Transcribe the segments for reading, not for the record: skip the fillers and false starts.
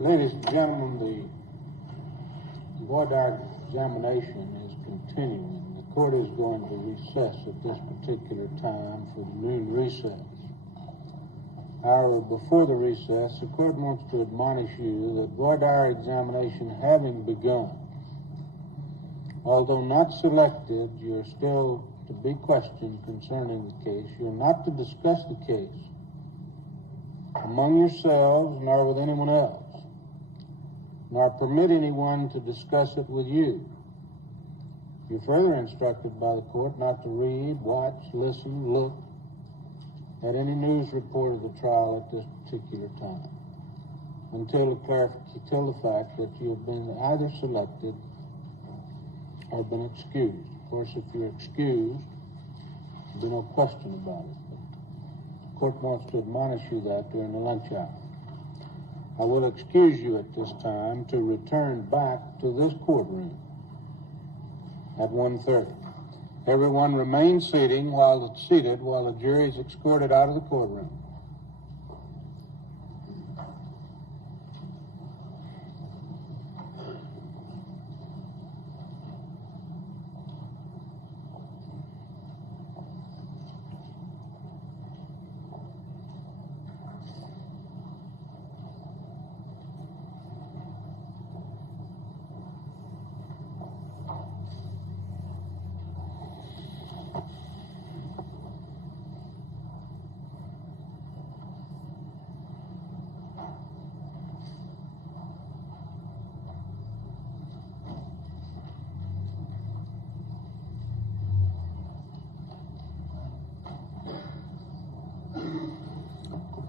Ladies and gentlemen, the voir dire examination is continuing. The court is going to recess at this particular time for the noon recess. However, before the recess, the court wants to admonish you that voir dire examination having begun, although not selected, you're still to be questioned concerning the case. You're not to discuss the case among yourselves nor with anyone else, nor permit anyone to discuss it with you. You're further instructed by the court not to read, watch, listen, look at any news report of the trial at this particular time until the fact that you have been either selected or been excused. Of course, if you're excused, there'll be no question about it. But the court wants to admonish you that during the lunch hour. I will excuse you at this time to return back to this courtroom at 1:30. Everyone remain seated while the jury is escorted out of the courtroom.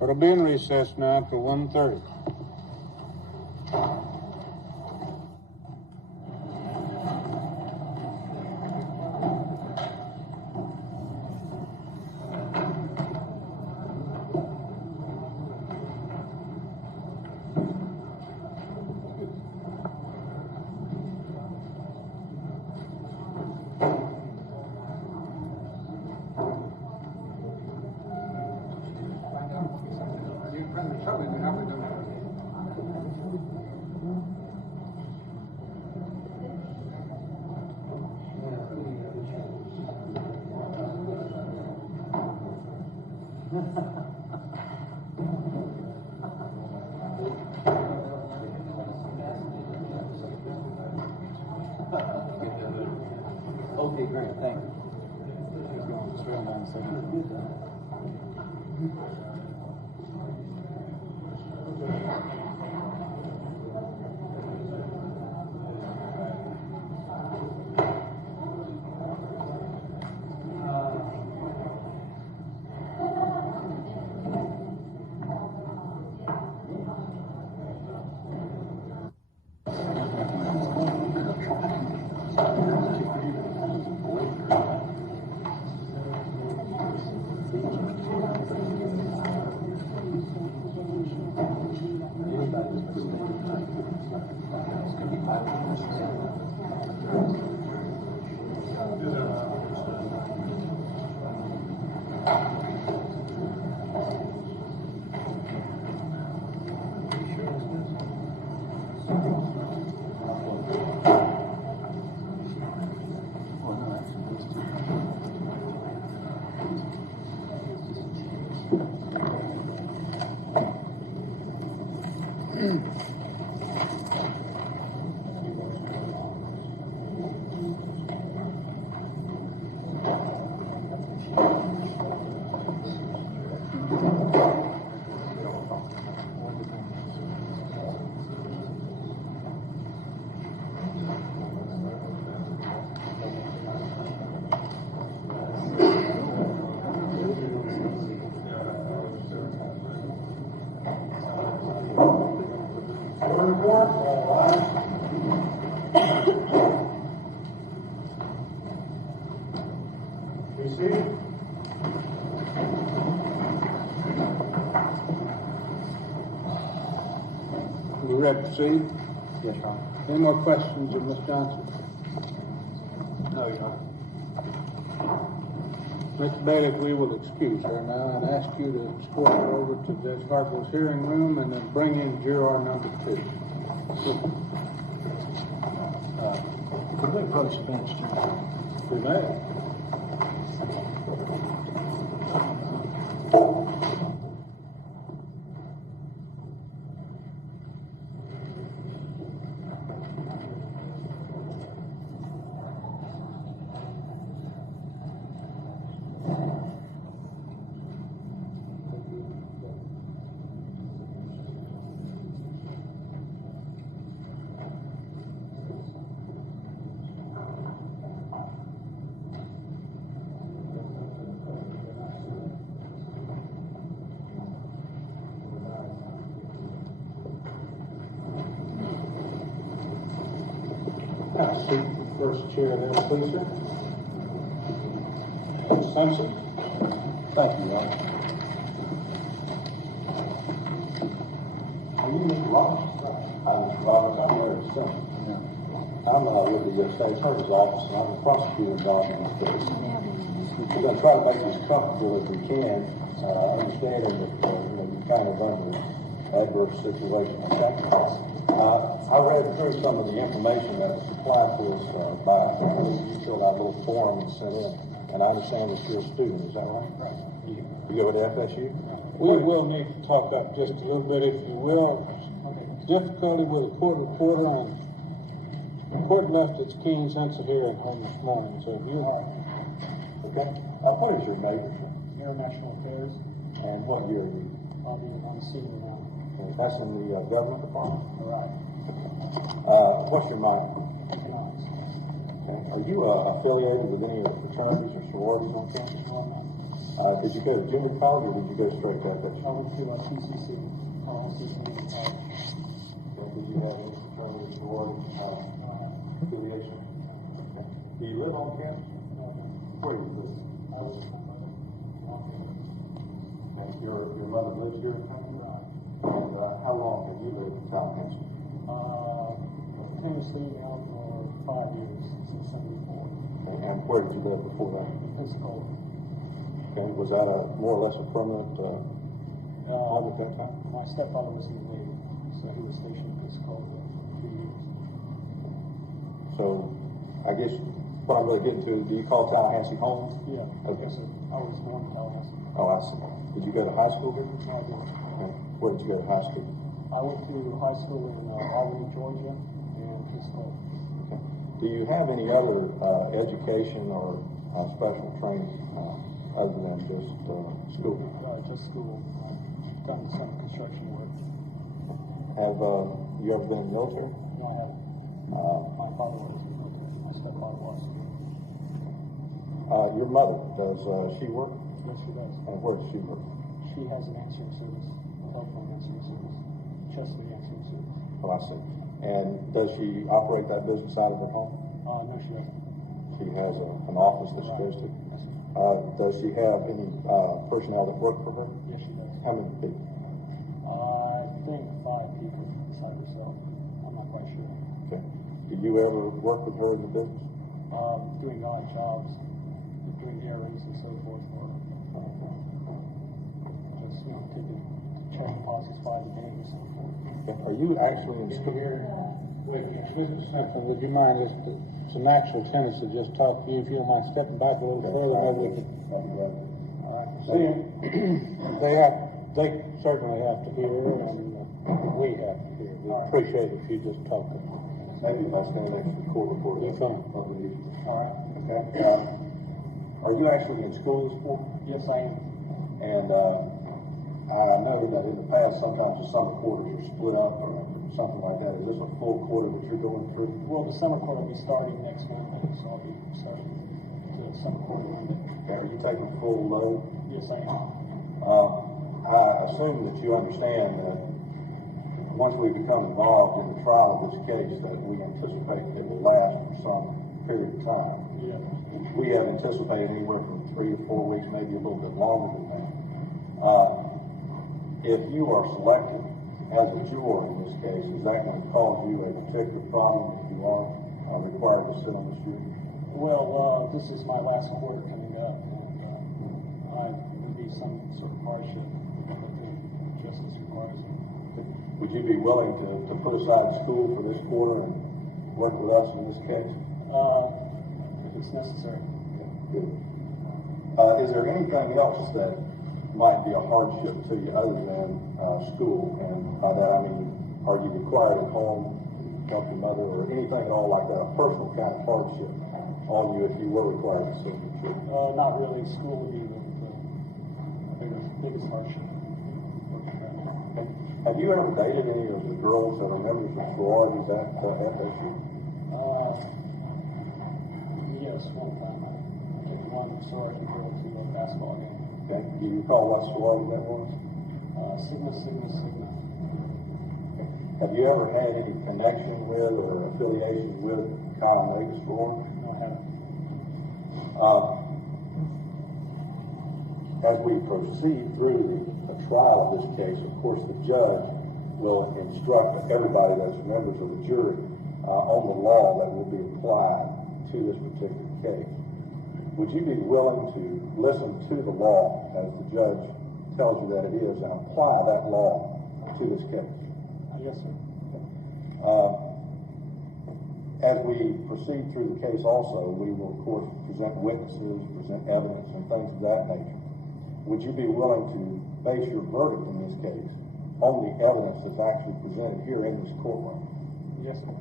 It'll be in recess now till 1:30. Okay, great, thank you. Proceed? Yes, Your Honor. Any more questions of Ms. Johnson? No, Your Honor. Mr. Bailey, if we will excuse her now and ask you to escort her over to Judge Hartwell's hearing room and then bring in juror number 2. Could we approach the bench, Judge? We may. Seat first chair there, please, sir. Simpson. Thank you, Ron. Are you Mr. Roberts? Hi, Mr. Roberts. I'm Larry Simpson. I'm with the state attorney's office, and I'm the prosecutor involved in this case. We're going to try to make this comfortable if we can, understanding that you're kind of under an adverse situation. Okay? I read through some of the information that was supplied to us by you filled out a little form and sent in, and I understand that you're a student. Is that right? Right. You go to FSU? We will need to talk up just a little bit, if you will. Difficulty with the court reporter, and the court left its keen sense of hearing home this morning, so if you are. Okay. What is your major, sir? International Affairs. And what year are you? I'll be on senior now. Okay. That's in the government department? All right. What's your minor? Economics. Okay. Are you affiliated with any of the fraternities or sororities on campus? Well, no. Did you go to junior college or did you go straight to FSU? I went to TCC. Okay. Did you have any fraternity or sorority affiliation? Okay. Do you live on campus? No. Where do you live? I was with my mother. And your mother lives here in town? Right. And how long have you lived in Tallahassee? Continuously now for 5 years, since 74. Okay. And where did you live before that? Pensacola. Okay. Was that more or less a permanent home at that time? My stepfather was in the Navy, so he was stationed in Pensacola for 3 years. So, I guess what I'm really getting to, do you call Tallahassee home? Yeah. Okay. Yes, sir. I was born in Tallahassee. Oh, I see. Did you go to high school here? No, I didn't. Okay. Where did you go to high school? I went to high school in Albany, Georgia, and Pensacola. Okay. Do you have any other education or special training other than just school? Just school. I've done some construction work. Have you ever been in the military? No, I haven't. My father was. My stepfather was. Your mother, does she work? Yes, she does. And where does she work? She has an answering service, a telephone answering service, Chesapeake answering service. Oh, I see. And does she operate that business out of her home? No, she doesn't. She has an office that she goes to? Yes, sir. Does she have any personnel that work for her? Yes, she does. How many people? I think 5 people beside herself. I'm not quite sure. Okay. Do you ever work with her in the business? Doing odd jobs, doing errands and so forth for her. Just, taking check deposits by the day or so forth. Okay. Are you actually in school? Wait, Mr. Simpson, would you mind, it's a natural tendency to just talk to you, if you don't mind stepping back a little further, maybe we can. All right. See, they certainly have to hear, and we have to hear. We appreciate if you just talk to them. Maybe if I stand next to the court reporter. You're fine. Probably easier. All right. Okay. Are you actually in school this morning? Yes, I am. And I know that in the past, sometimes the summer quarters are split up or something like that. Is this a full quarter that you're going through? Well, the summer quarter will be starting next Monday, so I'll be starting the summer quarter Monday. Okay. Are you taking full load? Yes, I am. I assume that you understand that once we become involved in the trial of this case, that we anticipate that it will last for some period of time. Yeah. We have anticipated anywhere from 3 to 4 weeks, maybe a little bit longer than that. If you are selected as a juror in this case, is that going to cause you a particular problem if you are required to sit on this jury? Well, this is my last quarter coming up, and There'd be some sort of hardship that the justice requires. Would you be willing to put aside school for this quarter and work with us in this case? If it's necessary. Good. Is there anything else that might be a hardship to you other than school? And by that I mean, are you required at home to help your mother or anything at all like that, a personal kind of hardship on you if you were required to see your children? Not really. School would be the biggest hardship. Have you ever dated any of the girls that are members of sororities at FSU? Yes, one time. I took one sorority girl to a basketball game. Okay. Do you recall what sorority that was? Sigma, Sigma, Sigma. Have you ever had any connection with or affiliation with Chi Omega sorority? No, I haven't. As we proceed through the trial of this case, of course, the judge will instruct everybody that's members of the jury on the law that will be applied to this particular case. Would you be willing to listen to the law as the judge tells you that it is and apply that law to this case? Yes, sir. As we proceed through the case also, we will, of course, present witnesses, present evidence, and things of that nature. Would you be willing to base your verdict in this case on the evidence that's actually presented here in this courtroom? Yes, sir.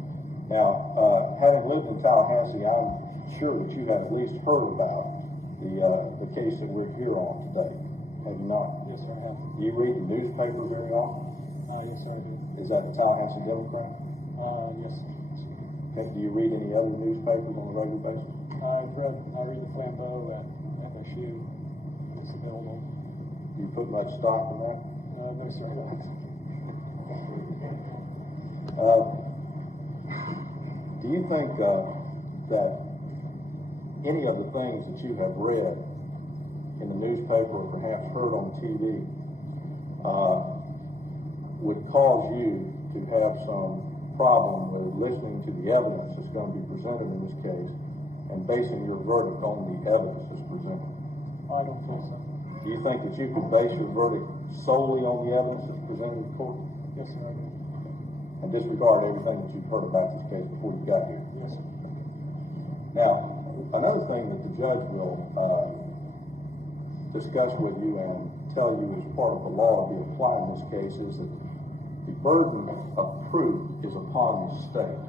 Now, having lived in Tallahassee, I'm sure that you have at least heard about the case that we're here on today. Have you not? Yes, sir, I have. Do you read the newspaper very often? Yes, sir, I do. Is that the Tallahassee Democrat? Yes, sir. Okay. Do you read any other newspapers on a regular basis? I read the Flambeau at FSU. It's available. Do you put much stock in that? No, sir, I don't. Do you think that any of the things that you have read in the newspaper or perhaps heard on TV would cause you to have some problem with listening to the evidence that's going to be presented in this case and basing your verdict on the evidence that's presented? I don't think so. Do you think that you could base your verdict solely on the evidence that's presented in the court? Yes, sir, I do. And disregard everything that you've heard about this case before you got here? Yes, sir. Now, another thing that the judge will discuss with you and tell you as part of the law to be applied in this case is that the burden of proof is upon the state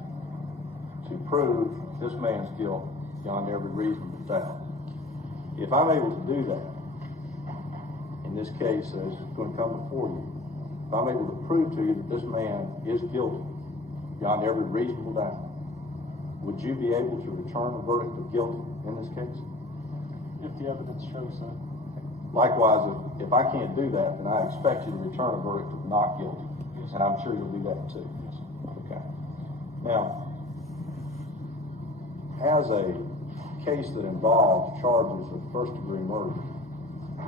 to prove this man's guilt beyond every reasonable doubt. If I'm able to do that, in this case as it's going to come before you, if I'm able to prove to you that this man is guilty beyond every reasonable doubt, would you be able to return a verdict of guilty in this case? If the evidence shows that. Likewise, if I can't do that, then I expect you to return a verdict of not guilty. Yes, And I'm sure you'll do that too. Yes. Okay. Now, as a case that involves charges of first-degree murder,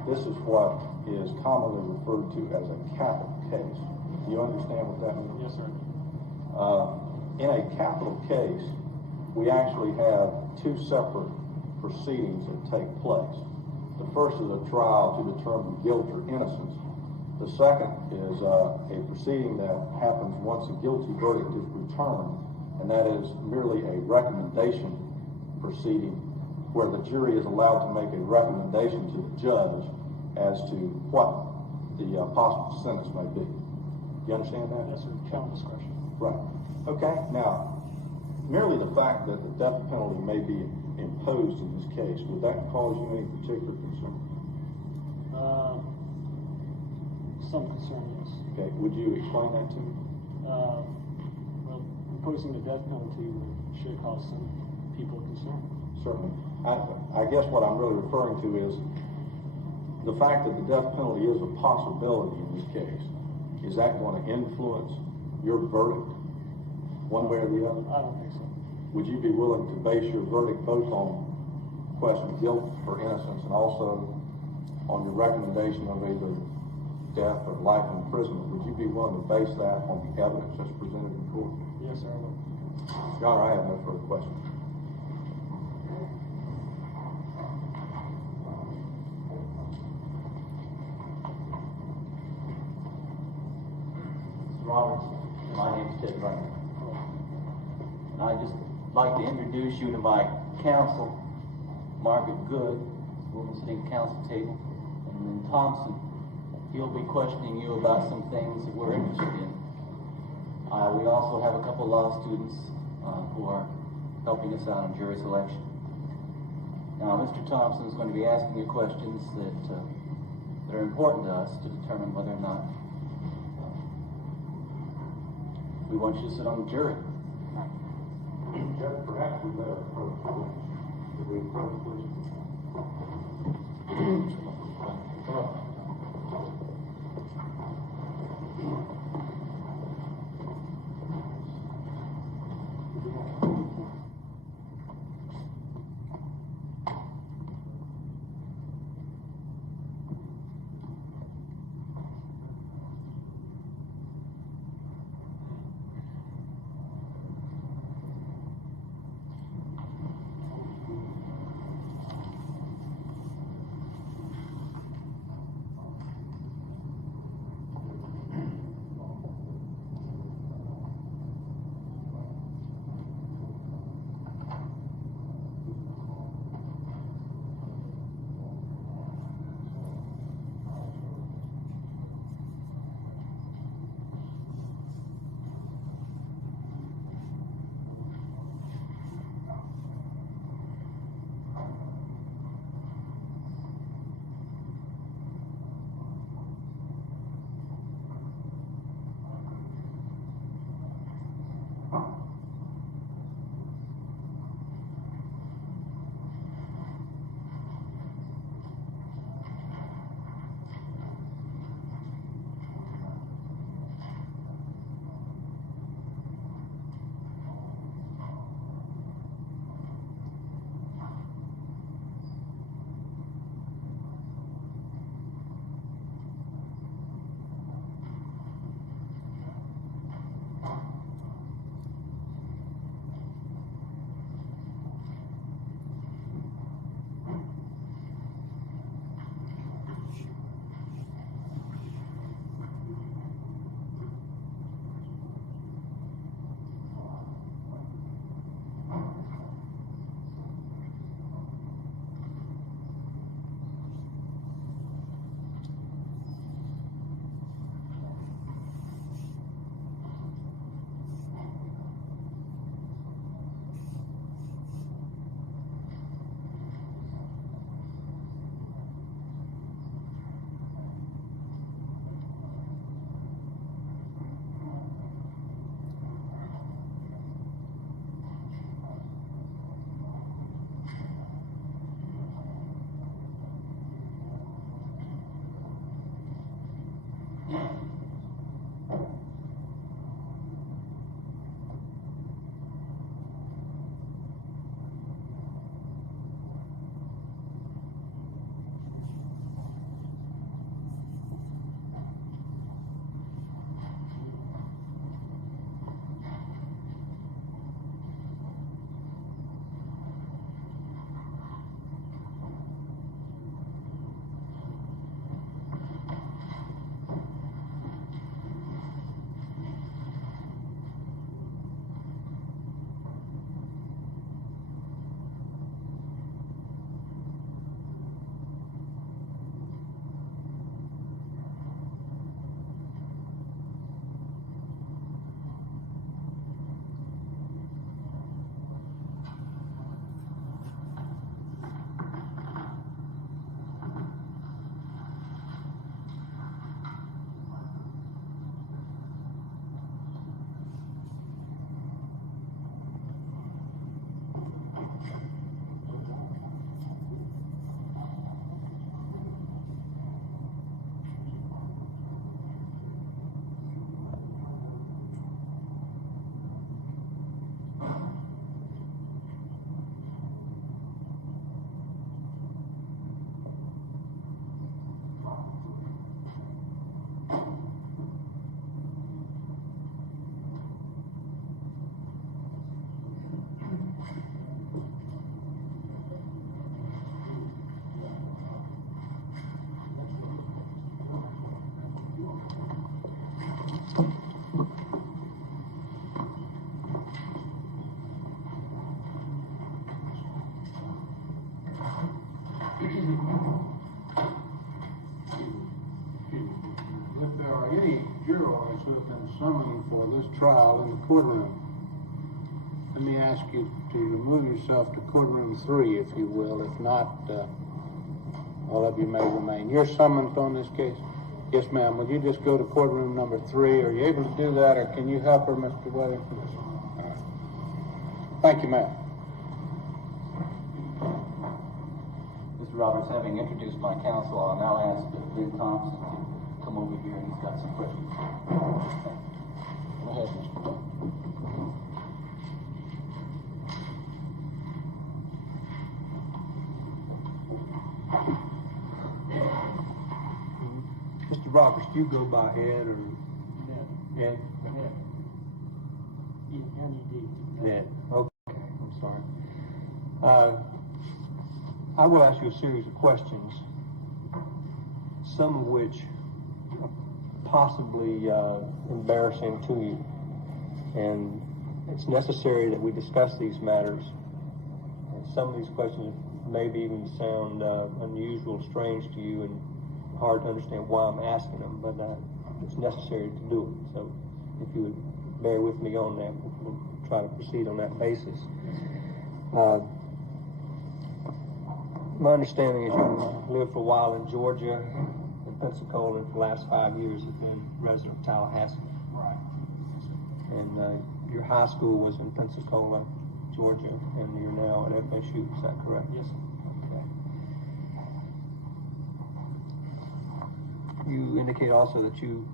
this is what is commonly referred to as a capital case. Do you understand what that means? Yes, sir. In a capital case, we actually have two separate proceedings that take place. The first is a trial to determine guilt or innocence. The second is a proceeding that happens once a guilty verdict is returned, and that is merely a recommendation proceeding where the jury is allowed to make a recommendation to the judge as to what the possible sentence may be. Do you understand that? Yes, sir. Count discretion. Right. Okay. Now, merely the fact that the death penalty may be imposed in this case, would that cause you any particular concern? Some concern, yes. Okay. Would you explain that to me? Well, imposing the death penalty should cause some people concern. Certainly. I guess what I'm really referring to is the fact that the death penalty is a possibility in this case. Is that going to influence your verdict one way or the other? I don't think so. Would you be willing to base your verdict both on question of guilt or innocence and also on your recommendation of either death or life imprisonment? Would you be willing to base that on the evidence that's presented in court? Yes, sir, I will. Your Honor, I have no further questions. Roberts. My name's DaRonch. And I'd just like to introduce you to my counsel, Margaret Good, the woman sitting at the council table, and then Thompson. He'll be questioning you about some things that we're interested in. We also have a couple law students who are helping us out in jury selection. Now, Mr. Thompson is going to be asking you questions that are important to us to determine whether or not we want you to sit on the jury. Judge, perhaps we better approach this. Should we approach this? any jurors who have been summoned for this trial in the courtroom, let me ask you to remove yourself to courtroom 3, if you will. If not, all of you may remain. You're summoned on this case? Yes, ma'am. Would you just go to courtroom number 3? Are you able to do that, or can you help her, Mr. Weathington? Thank you, ma'am. Mr. Roberts, having introduced my counsel, I'll now ask Ben Thompson to come over here, and he's got some questions. Go ahead, Mr. Thompson. Mr. Roberts, do you go by Ed or Ed? Ed. Okay, I'm sorry. I will ask you a series of questions, some of which are possibly embarrassing to you. And it's necessary that we discuss these matters. And some of these questions maybe even sound unusual, strange to you, and hard to understand why I'm asking them, but it's necessary to do it. So if you would bear with me on that, we'll try to proceed on that basis. My understanding is you lived for a while in Georgia and Pensacola, and for the last 5 years have been resident of Tallahassee. Right. And your high school was in Pensacola, Georgia, and you're now at FSU, is that correct? Yes, sir. Okay. You indicate also that you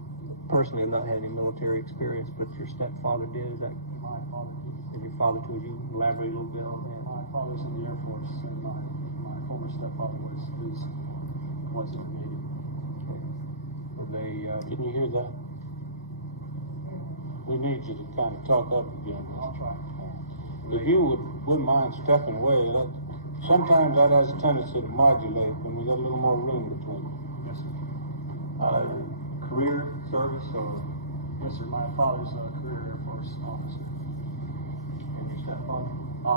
personally have not had any military experience, but your stepfather did, is that? My father did. Did your father too? Would you elaborate a little bit on that? My father's in the Air Force, and my former stepfather was in the Navy. Were they, Can you hear that? We need you to kind of talk up again. I'll try. If you wouldn't mind stepping away, sometimes that has a tendency to modulate when we got a little more room between. Yes, sir. career service or? Yes, sir. My father's a career Air Force officer. And your stepfather? I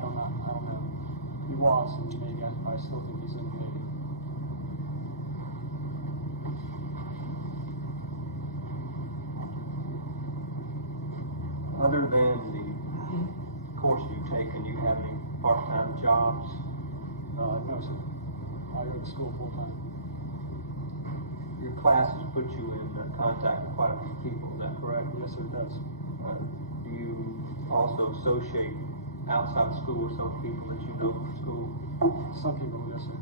don't know. He was in the Navy. I still think he's in the Navy. Other than the course you've taken, you have any part-time jobs? No, sir. I go to school full-time. Your classes put you in contact with quite a few people, is that correct? Yes, sir, it does. Do you also associate outside of school with some people that you know from school? Some people, yes, sir.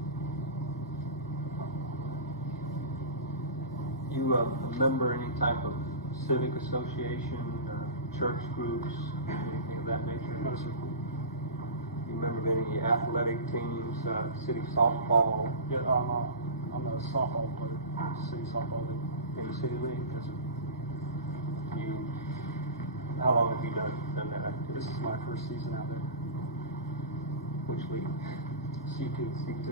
You a member any type of civic association, church groups, anything of that nature? No, sir. You member of any athletic teams, city softball? Yeah, I'm a softball player, city softball league. In the city league? Yes, sir. How long have you done that activity? This is my first season out there. Which league? C2. C2.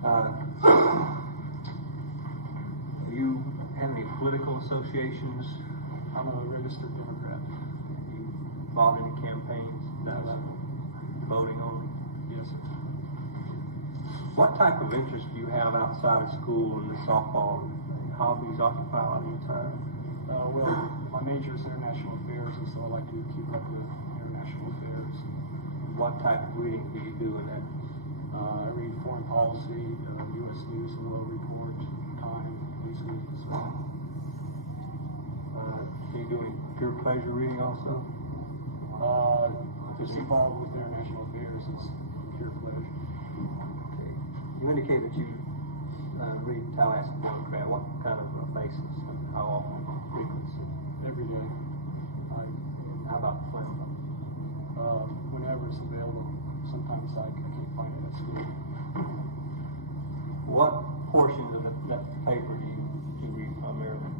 Okay. Do you have any political associations? I'm a registered Democrat. You fought any campaigns? No, sir. Voting on? Yes, sir. What type of interest do you have outside of school in the softball? Any hobbies occupy a lot of your time? Well, my major is international affairs, and so I like to keep up with international affairs. What type of reading do you do in that? I read foreign policy, U.S. News and World Report, Time, Newsweek, and so on. Do you do any pure pleasure reading also? Just involved with international affairs is pure pleasure. Okay. You indicate that you read Tallahassee Democrat. What kind of basis? How often? Frequency? Every day. How about the Flint? Whenever it's available. Sometimes I can't find it at school. What portions of that paper do you read primarily?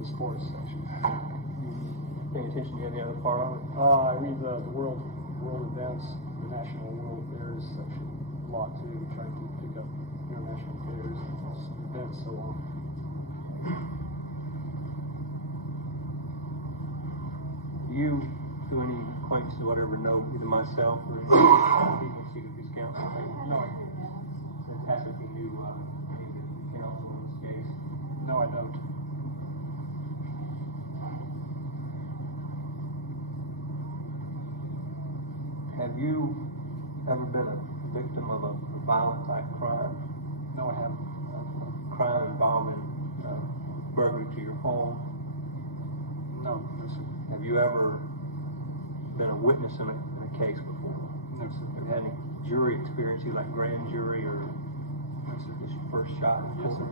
The sports section. Paying attention to any other part of it? I read the world events, the national world affairs section a lot too, trying to pick up international affairs, events, so on. Do you do any acquaintance or whatever know either myself or any people seated this council? No, Fantastically new counsel in this case. no, I don't. Have you ever been a victim of a violent type crime? No, I haven't. A crime involving burglary to your home? No, no, sir. Have you ever been a witness in a case before? No, sir. Have you had any jury experience, either like grand jury or No, sir. this your first shot? Yes, sir.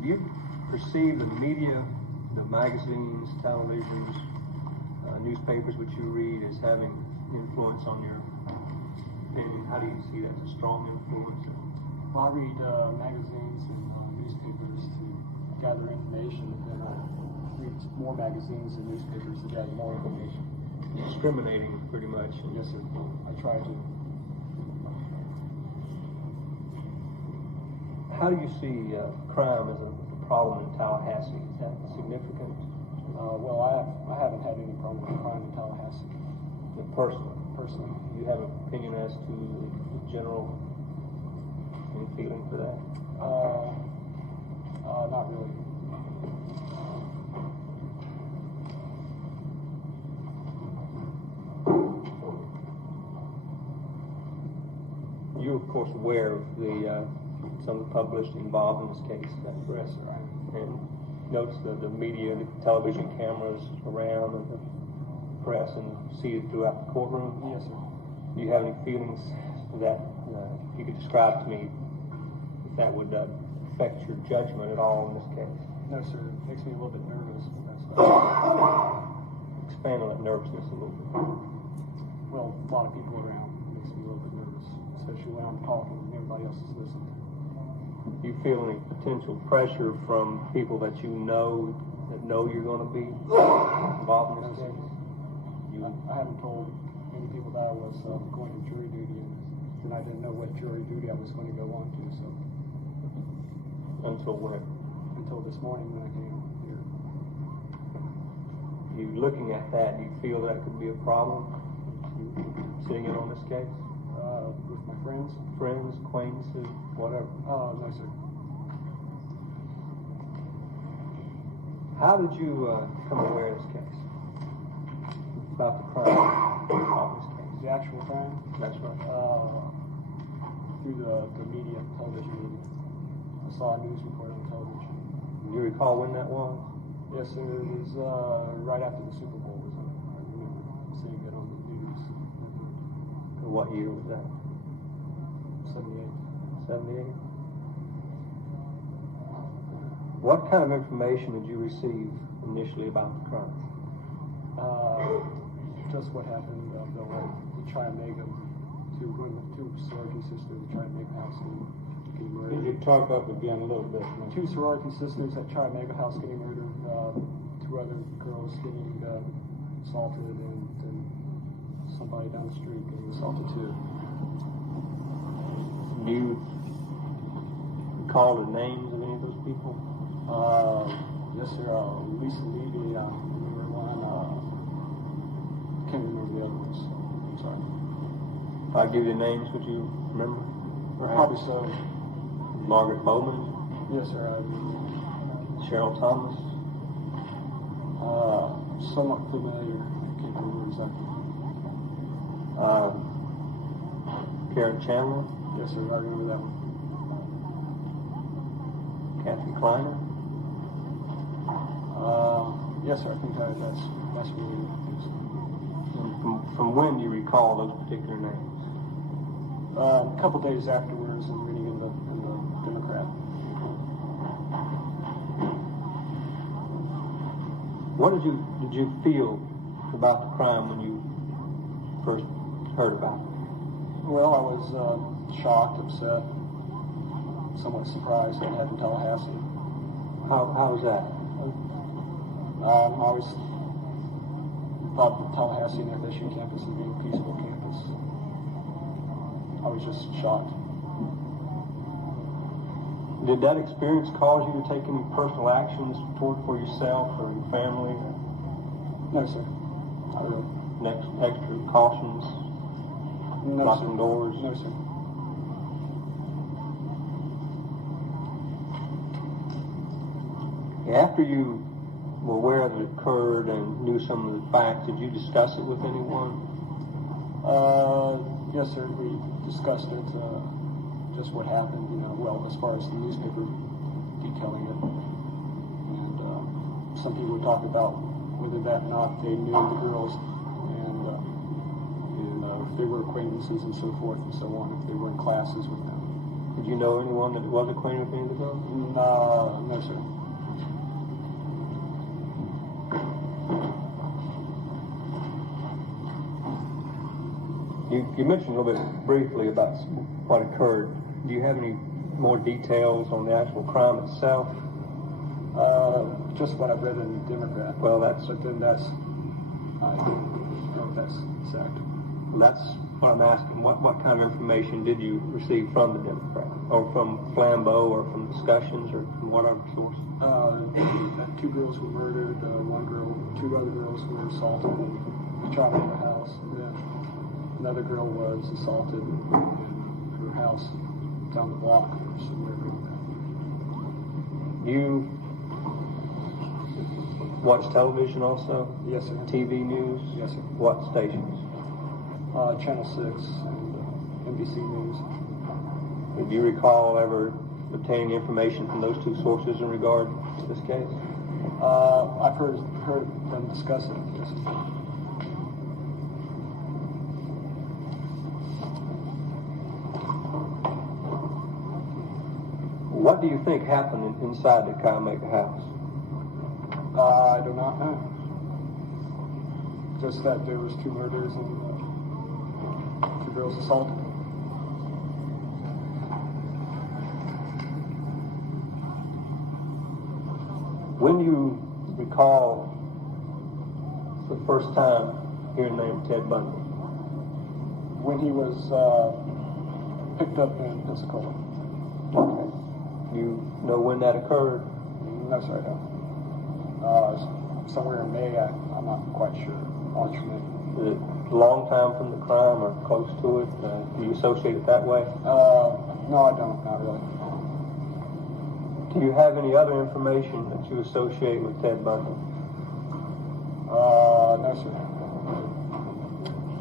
Do you perceive the media, the magazines, televisions, newspapers which you read as having influence on your opinion? How do you see that as a strong influence? Well, I read magazines and newspapers to gather information, and then I read more magazines and newspapers to gather more information. Discriminating, pretty much. Yes, sir. I try to. How do you see crime as a problem in Tallahassee? Is that significant? Well, I haven't had any problem with crime in Tallahassee. Personally? Personally. Do you have an opinion as to the general, any feeling for that? Not really. You're, of course, aware of some of the published involved in this case. Is that correct? Yes, sir. And notice the media, the television cameras around, and the press, and seated throughout the courtroom. Yes, sir. Do you have any feelings that you could describe to me if that would affect your judgment at all in this case? No, sir. It makes me a little bit nervous. Expand on that nervousness a little bit. Well, a lot of people around makes me a little bit nervous, especially when I'm talking and everybody else is listening. Do you feel any potential pressure from people that you know you're going to be involved in this case? I haven't told many people that I was going to jury duty, and I didn't know what jury duty I was going to go on to. So Until when? until this morning when I came here. You looking at that, do you feel that could be a problem? Sitting in on this case? With my friends? Friends, acquaintances, whatever. No, sir. How did you become aware of this case? About the crime of this case? The actual crime? That's right. Through the media, television media. I saw a news report on television. Do you recall when that was? Yes, sir. It was right after the Super Bowl. I remember seeing it on the news. What year was that? 78. 78? What kind of information did you receive initially about the crime? Just what happened. They try to make them two sorority sisters try to make a house getting Could murdered. you talk up again a little bit, man? Two sorority sisters that try to make a house getting murdered. Two other girls getting assaulted, and somebody down the street getting assaulted too. Do you recall the names of any of those people? Yes, sir. Lisa Levy, I remember one. Can't remember the other ones. I'm sorry. If I give you names, would you remember? Probably so. Margaret Bowman, Yes, sir. Cheryl Thomas, Somewhat familiar. I can't remember exactly. Karen Chandler, Yes, sir. I remember that one. Kathy Kleiner. Yes, sir. I think that's really good. And from when do you recall those particular names? A couple days afterwards, and reading in the Democrat. What did you feel about the crime when you first heard about it? Well, I was shocked, upset, somewhat surprised that it happened in Tallahassee. How was that? I always thought that Tallahassee and FSU campus would be a peaceful campus. I was just shocked. Did that experience cause you to take any personal actions for yourself or your family? No, sir. Not really. Extra cautions? No, Locking sir. doors? No, sir. After you were aware that it occurred and knew some of the facts, did you discuss it with anyone? Yes, sir. We discussed it, just what happened, well, as far as the newspaper detailing it. And some people would talk about whether that or not they knew the girls and if they were acquaintances and so forth and so on, if they were in classes with them. Did you know anyone that was acquainted with any of the girls? No, sir. You mentioned a little bit briefly about what occurred. Do you have any more details on the actual crime itself? Just what I've read in the Democrat. Well, I don't know if that's exact. That's what I'm asking. What kind of information did you receive from the Democrat? Or from Flambeau, or from discussions, or from what other source? That 2 girls were murdered, 2 other girls were assaulted in the Tropical house. And then another girl was assaulted in her house down the block or somewhere around Do you watch television also? that. Yes, sir. TV news? Yes, sir. What stations? Channel 6 and NBC News. Do you recall ever obtaining information from those 2 sources in regard to this case? I've heard them discuss it. Yes. What do you think happened inside the Kyle-Maker house? I do not know. Just that there was 2 murders and 2 girls assaulted. When do you recall the first time hearing the name Ted Bundy? When he was picked up in Pensacola. Okay. You know when that occurred? No, sir, I don't. Somewhere in May, I'm not quite sure. March, May. Is it a long time from the crime or close to it? Do you associate it that way? No, I don't. Not really. Do you have any other information that you associate with Ted Bundy? No, sir.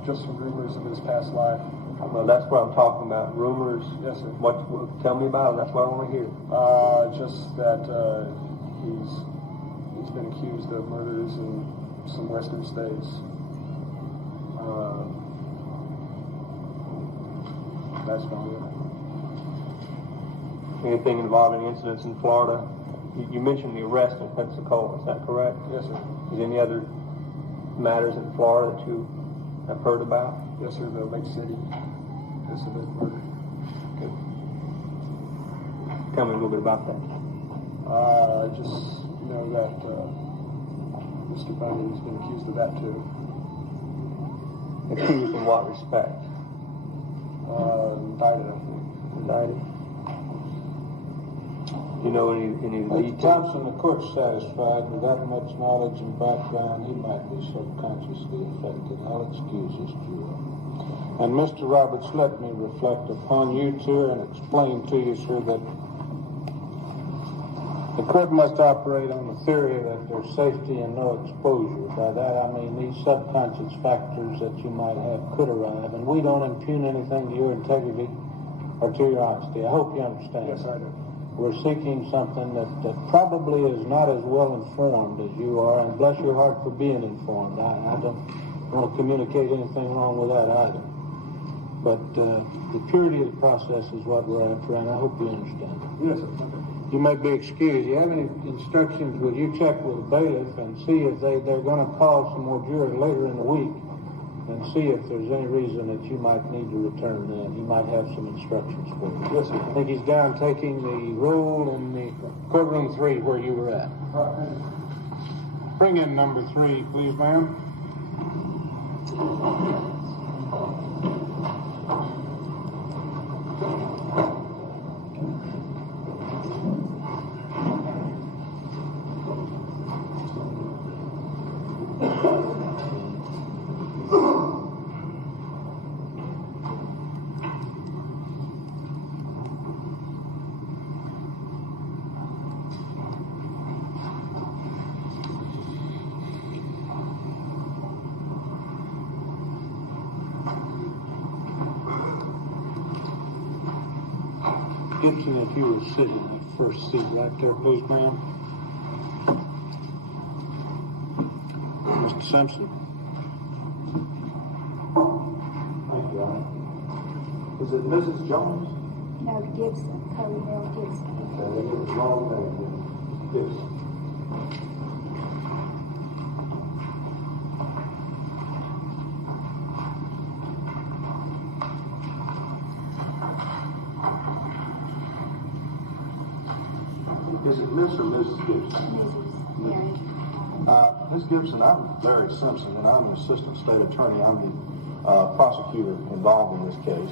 Just some rumors of his past life. Well, that's what I'm talking about. Rumors. Yes, sir. What? Tell me about it. That's what I want to hear. Just that he's been accused of murders in some western states. That's about it. Anything involving incidents in Florida? You mentioned the arrest in Pensacola. Is that correct? Yes, sir. Is there any other matters in Florida that you have heard about? Yes, sir. The Lake City incident murder. Good. Tell me a little bit about that. I just know that Mr. Bundy has been accused of that too. Accused in what respect? Indicted, I think. Indicted. Do you know any Mr. lead? Thompson, the court's satisfied with that much knowledge and background, he might be subconsciously affected. I'll excuse this juror. And Mr. Roberts, let me reflect upon you two and explain to you, sir, that the court must operate on the theory that there's safety and no exposure. By that I mean these subconscious factors that you might have could arrive, and we don't impugn anything to your integrity or to your honesty. I hope you understand. Yes, I do. We're seeking something that probably is not as well informed as you are, and bless your heart for being informed. I don't want to communicate anything wrong with that either. But the purity of the process is what we're after, and I hope you understand. Yes, sir. Okay. You may be excused. You have any instructions? Will you check with the bailiff and see if they're going to call some more jurors later in the week, and see if there's any reason that you might need to return then. He might have some instructions for you. Yes, sir. I think he's down taking the roll in the courtroom 3 where you were at. Bring in number 3, please, ma'am. Gibson, if you were sitting in that first seat right there, please, ma'am. Mr. Simpson. Thank you, Your Honor. Is it Mrs. Jones? No, Gibson, Cody Bell Gibson. Okay, they get the wrong name then. Gibson. Is it Miss or Mrs. Gibson? Mrs. Mary. Ms. Gibson, I'm Larry Simpson, and I'm an assistant state attorney. I'm the prosecutor involved in this case.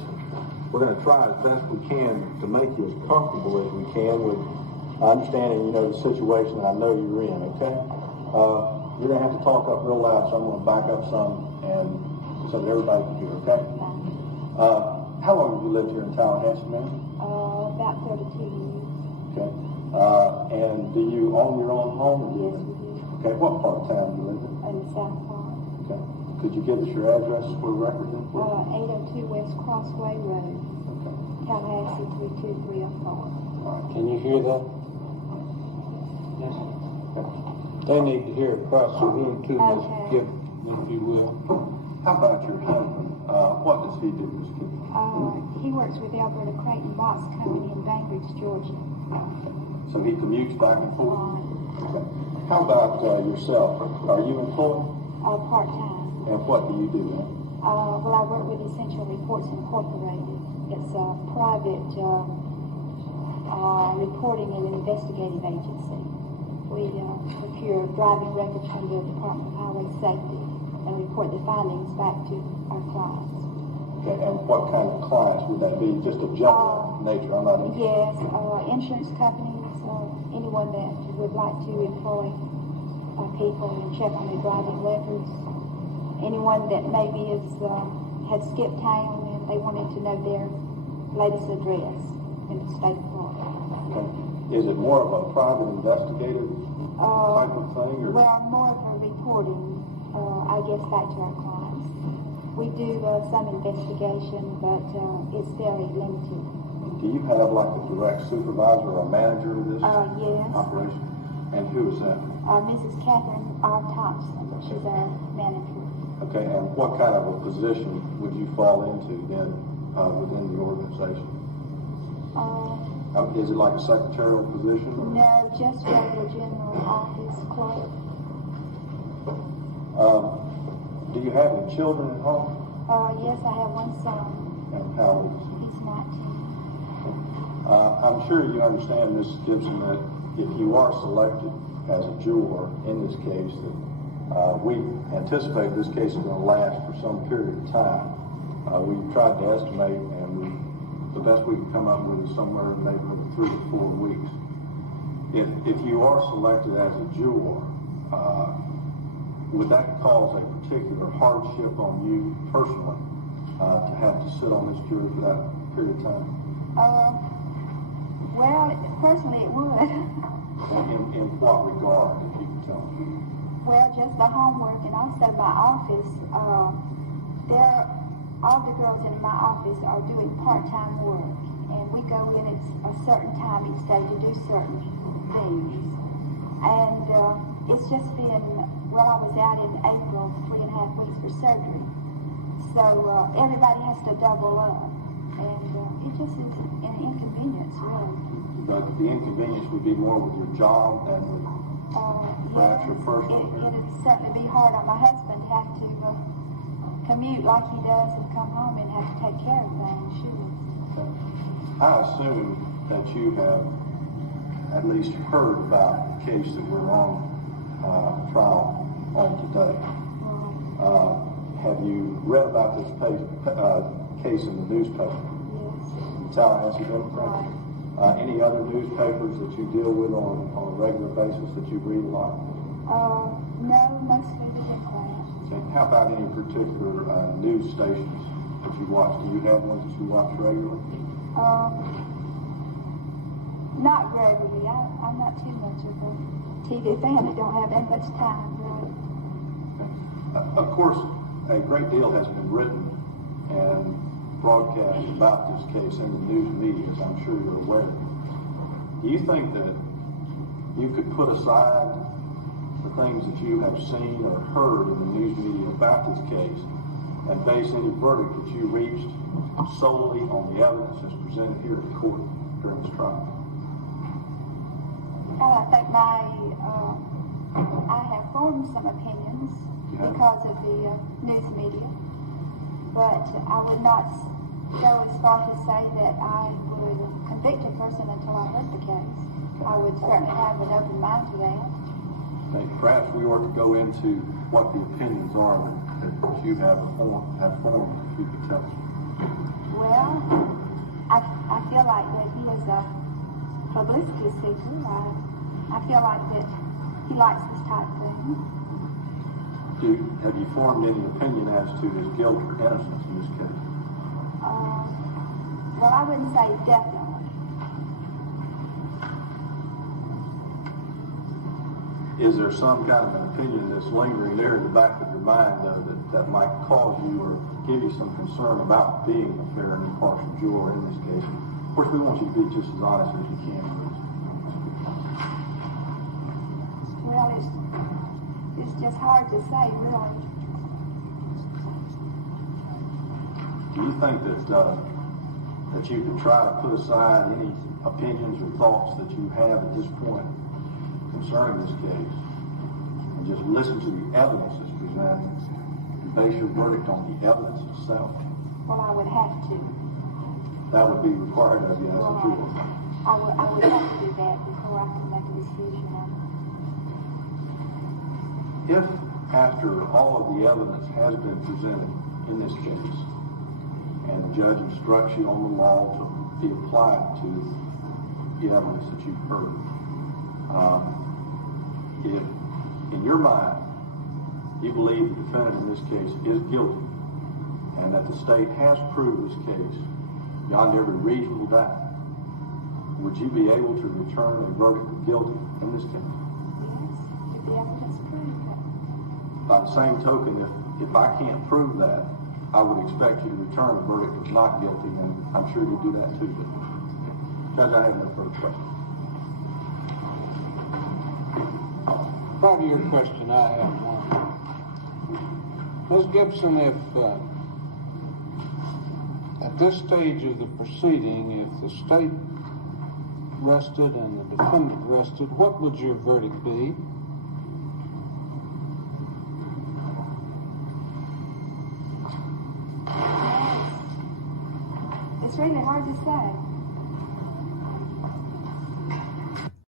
We're going to try as best we can to make you as comfortable as we can with understanding, the situation that I know you're in, okay? You're going to have to talk up real loud, so I'm going to back up some and so that everybody can hear, okay? How long have you lived here in Tallahassee, ma'am? About 32 years. Okay. And do you own your own home? Or Yes, we do. Okay, what part of town do you live in? In the South Park. Okay. Could you give us your address for the record then, please? 802 West Crossway Road, Okay. Tallahassee 32304. All right. Can you hear that? Yes. They need to hear across the room too, Ms. Okay. Gibson, if you will. How about your husband? What does he do, Ms. Gibson? He works with Alberta Creighton Box Company in Bainbridge, Georgia. So he commutes back and forth? Right. Okay. How about yourself? Are you employed? Part-time. And what do you do then? Well, I work with Essential Reports Incorporated. It's a private reporting and investigative agency. We procure driving records from the Department of Highway Safety and report the findings back to our clients. Okay. And what kind of clients would that be? Just of general nature? I'm not interested. Yes, insurance companies, anyone that would like to employ people and check on their driving records. Anyone that maybe had skipped town and they wanted to know their latest address in the state of Florida. Okay. Is it more of a private investigative type of thing? Or? Well, more of a reporting, I guess, back to our clients. We do some investigation, but it's very limited. Do you have like a direct supervisor or manager of this Yes. operation? And who is that? Mrs. Catherine R. Thompson. She's our manager. Okay, and what kind of a position would you fall into then within the organization? Is it like a secretarial position? Or? No, just regular general office clerk. Do you have any children at home? Yes, I have one son. And how old is he? He's 19. I'm sure you understand, Ms. Gibson, that if you are selected as a juror in this case, that we anticipate this case is going to last for some period of time. We've tried to estimate, and the best we can come up with is somewhere in the neighborhood of 3 to 4 weeks. If you are selected as a juror, would that cause a particular hardship on you personally to have to sit on this jury for that period of time? Well, personally it would. In what regard, if you can tell me? Well, just the homework, and also my office. All the girls in my office are doing part-time work, and we go in at a certain time each day to do certain things. And it's just been, I was out in April, 3.5 weeks for surgery. So everybody has to double up, and it just is an inconvenience, really. But the inconvenience would be more with your job than with perhaps your personal. It'd certainly be hard on my husband to have to commute like he does and come home and have to take care of things, sure. I assume that you have at least heard about the case that we're on trial on today. Have you read about this case in the newspaper? Yes. Tallahassee Democrat? Right. Any other newspapers that you deal with on a regular basis that you read a lot? No, mostly the Democrat. Okay. How about any particular news stations that you watch? Do you have ones that you watch regularly? Not regularly. I'm not too much of a TV fan. I don't have that much time, really. Of course, a great deal has been written and broadcast about this case in the news media, as I'm sure you're aware. Do you think that you could put aside the things that you have seen or heard in the news media about this case and base any verdict that you reached solely on the evidence that's presented here in court during this trial? Well, I think I have formed some opinions because of the news media, but I would not go as far to say that I would convict a person until I heard the case. I would certainly have an open mind to that. Perhaps we ought to go into what the opinions are that you have formed, if you could tell us. Well, I feel like that he is a publicity seeker. I feel like that he likes this type of thing. Have you formed any opinion as to his guilt or innocence in this case? Well, I wouldn't say definitely. Is there some kind of an opinion that's lingering there in the back of your mind, though, that might cause you or give you some concern about being a fair and impartial juror in this case? Of course, we want you to be just as honest as you can. Well, it's just hard to say, really. Do you think that you could try to put aside any opinions or thoughts that you have at this point concerning this case and just listen to the evidence that's presented and base your verdict on the evidence itself? Well, I would have to. That would be required of you as a juror. I would have to do that before I can make a decision on it. If, after all of the evidence has been presented in this case, and the judge instructs you on the law to be applied to the evidence that you've heard, if, in your mind, you believe the defendant in this case is guilty, and that the state has proved this case beyond every reasonable doubt, would you be able to return a verdict of guilty in this case? Yes, if the evidence proves it. By the same token, if I can't prove that, I would expect you to return a verdict of not guilty, and I'm sure you'd do that too. But, Judge, I have no further questions. Part of your question, I have one. Ms. Gibson, if at this stage of the proceeding, if the state rested and the defendant rested, what would your verdict be? It's really hard to say.